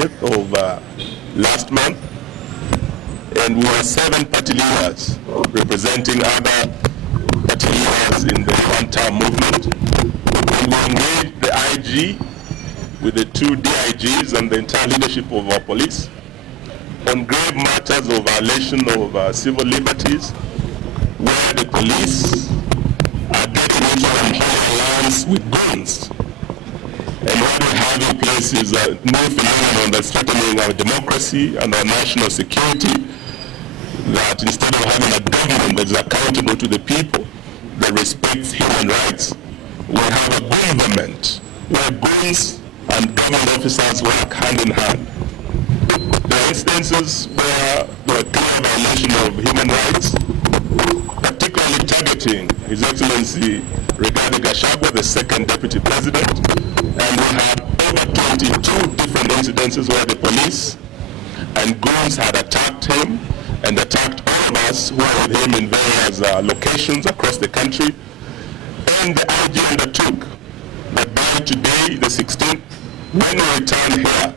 30th of last month, and we were 7 party leaders representing other party leaders in the one-term movement. And we engaged the IG with the 2 DIGs and the entire leadership of our police on grave matters of violation of civil liberties, where the police are getting into unholy lands with guns. And what we have in place is a new phenomenon that's threatening our democracy and our national security, that instead of having a government that is accountable to the people, that respects human rights, we have a government where goons and government officers work hand in hand. There are instances where there are clear violation of human rights, particularly targeting His Excellency Rigathi Gachagua, the 2nd Deputy President, and we had over 22 different incidences where the police and goons had attacked him and attacked all of us who were with him in various locations across the country. And the IG undertook that by today, the 16th, when we return here,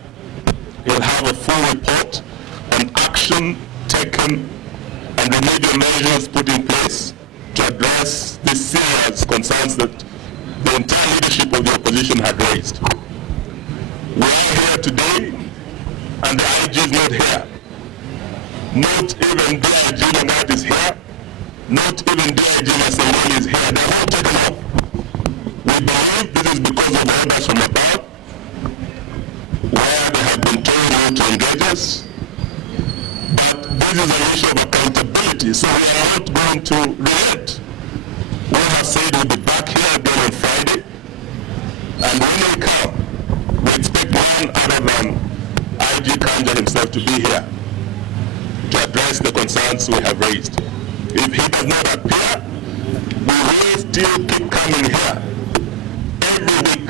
he'll have a full report on action taken and remedial measures put in place to address the serious concerns that the entire leadership of the opposition had raised. We are here today, and the IG is not here. Not even DIG Langat is here. Not even DIG Masemani is here. They're all taken off. We believe this is because of orders from above, where they have been told not to engage us. But this is an issue of accountability, so we are not going to relent. We have said we'll be back here again on Friday, and when we come, we expect none other than IG Kanja himself to be here to address the concerns we have raised. If he does not appear, we will still keep coming here every week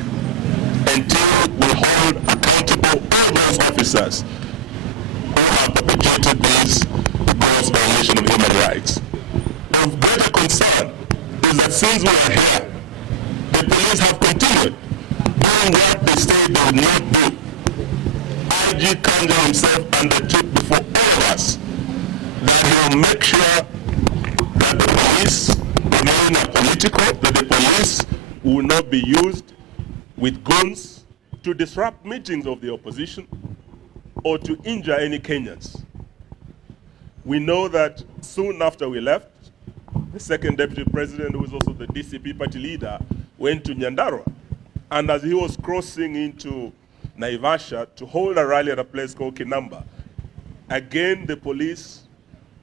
until we hold accountable all those officers who have perpetrated these gross violations of human rights. Of greater concern is that since we are here, the police have continued doing what they say they would not do. IG Kanja himself undertook before all of us that he will make sure that the police remain apolitical, that the police will not be used with guns to disrupt meetings of the opposition or to injure any Kenyans. We know that soon after we left, the 2nd Deputy President, who is also the DCP party leader, went to Nyandarua. And as he was crossing into Naivasha to hold a rally at a place called Kinamba, again the police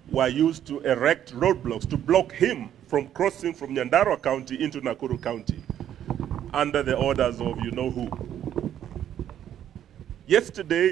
were used to erect roadblocks to block him from crossing from Nyandarua County into Nakuru County under the orders of you-know-who. Yesterday,